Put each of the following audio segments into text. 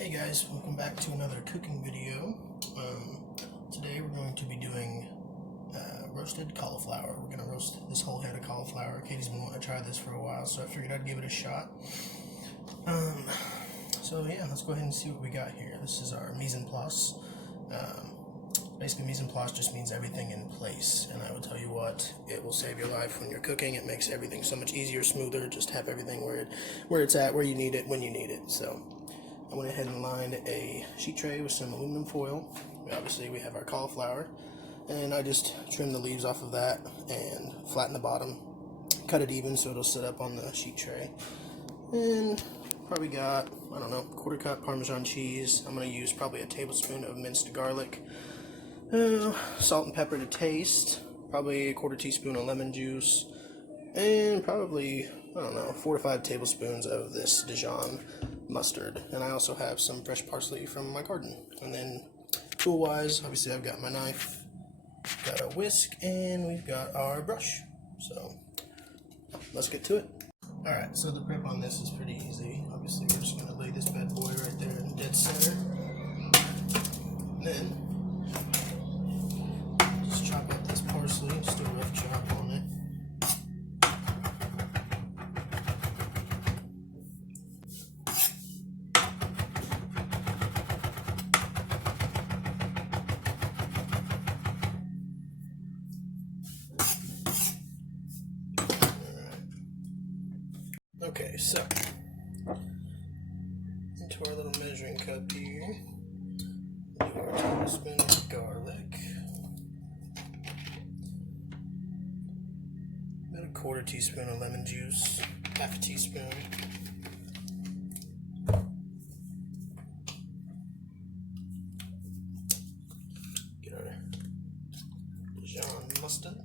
Hey guys, welcome back to another cooking video. Today we're going to be doing roasted cauliflower. We're going to roast this whole head of cauliflower. Katie's been wanting to try this for a while, so I figured I'd give it a shot. So yeah, let's go ahead and see what we got here. This is our mise en place. Basically, mise en place just means everything in place, and I will tell you what, it will save your life when you're cooking. It makes everything so much easier, smoother. Just have everything where it's at, where you need it, when you need it. So I went ahead and lined a sheet tray with some aluminum foil. Obviously, we have our cauliflower, and I just trimmed the leaves off of that and flattened the bottom, cut it even so it'll sit up on the sheet tray. And probably got, I don't know, 1/4 cup Parmesan cheese. I'm going to use probably a tablespoon of minced garlic, salt and pepper to taste, probably 1/4 teaspoon of lemon juice, and probably, I don't know, 4 to 5 tablespoons of this Dijon mustard. And I also have some fresh parsley from my garden. And then tool-wise, obviously I've got my knife, got a whisk, and we've got our brush. So let's get to it. Alright, so the prep on this is pretty easy. Obviously we're just going to lay this bad boy right there in dead center. And then just chop up this parsley, just do a rough chop on it. Okay, so into our little measuring cup here, do our tablespoon of garlic, about a 1/4 teaspoon of lemon juice, half a teaspoon, get our Dijon mustard.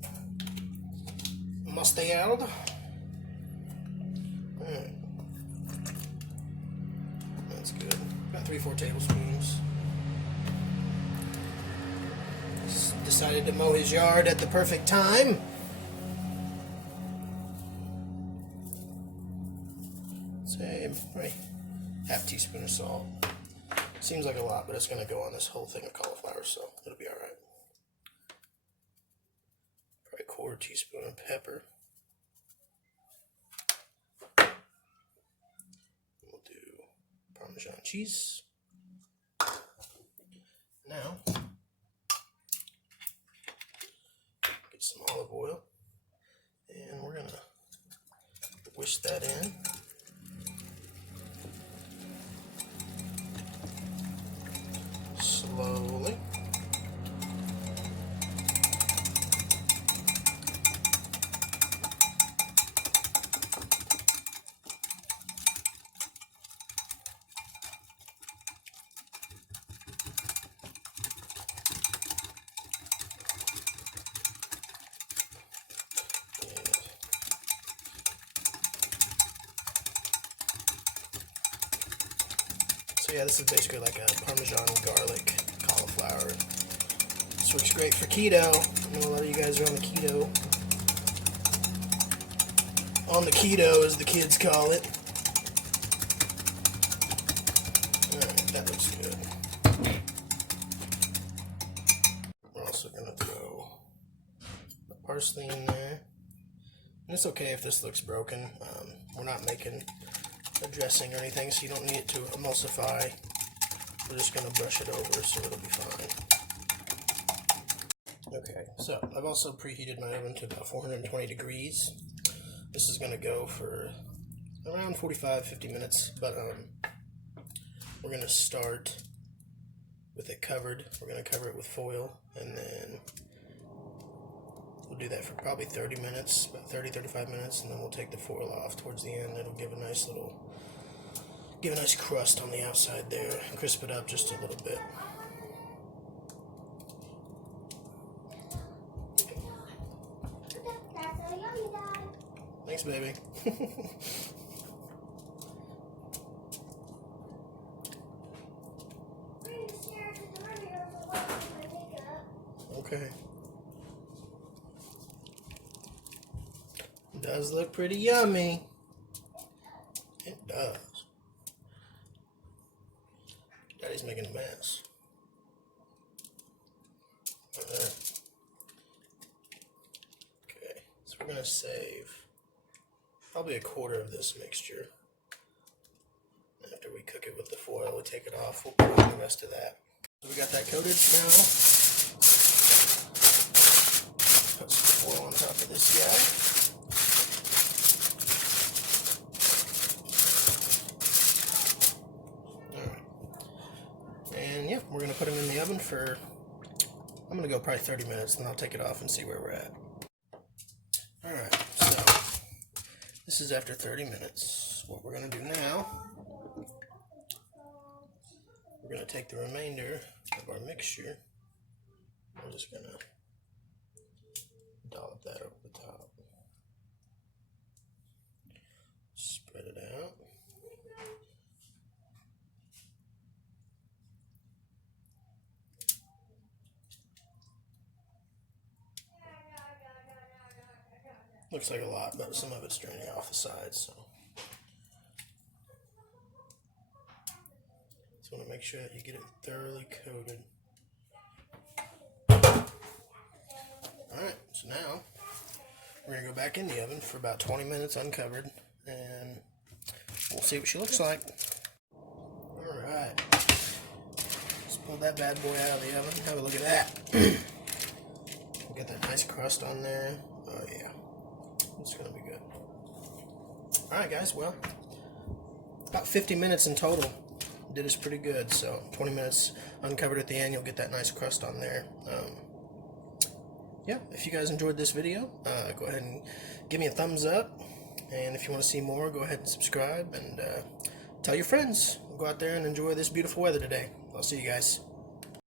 That's good. About 3-4 tablespoons. Just decided to mow his yard at the perfect time. Say, right, half teaspoon of salt. Seems like a lot, but it's going to go on this whole thing of cauliflower, so it'll be alright. Probably 1/4 teaspoon of pepper. Parmesan cheese. Now, get some olive oil, and we're going to whisk that in. Slowly. So yeah, this is basically like a Parmesan garlic cauliflower. This works great for keto. I know a lot of you guys are on the keto. On the keto, as the kids call it. Alright, that looks good. We're also going to throw the parsley in there. And it's okay if this looks broken. We're not making a dressing or anything, so you don't need it to emulsify. We're just going to brush it over so it'll be fine. Okay, so I've also preheated my oven to about 420 degrees. This is going to go for around 45-50 minutes, but we're going to start with it covered. We're going to cover it with foil, and then we'll do that for probably 30 minutes, about 30-35 minutes, and then we'll take the foil off towards the end. It'll give a nice crust on the outside there, and crisp it up just a little bit. Thanks, baby. Okay. It does look pretty yummy. It does. Daddy's making a mess. Alright. Okay, so we're going to save probably a quarter of this mixture. After we cook it with the foil, we take it off, we'll put on the rest of that. So we got that coated now. Put some foil on top of this guy. Alright. And yeah, we're going to put them in the oven for, I'm going to go probably 30 minutes, then I'll take it off and see where we're at. Alright, so this is after 30 minutes. What we're going to do now, we're going to take the remainder of our mixture. I'm just going to dollop that over the top. Spread it out. Looks like a lot, but some of it's draining off the sides, so. Just want to make sure that you get it thoroughly coated. Alright, so now we're going to go back in the oven for about 20 minutes uncovered, and we'll see what she looks like. Alright, let's pull that bad boy out of the oven. Have a look at that. Get that nice crust on there. Oh yeah, it's going to be good. Alright guys, well, about 50 minutes in total. Did us pretty good, so 20 minutes uncovered at the end, you'll get that nice crust on there. Yeah, if you guys enjoyed this video, go ahead and give me a thumbs up, and if you want to see more, go ahead and subscribe, and tell your friends. Go out there and enjoy this beautiful weather today. I'll see you guys.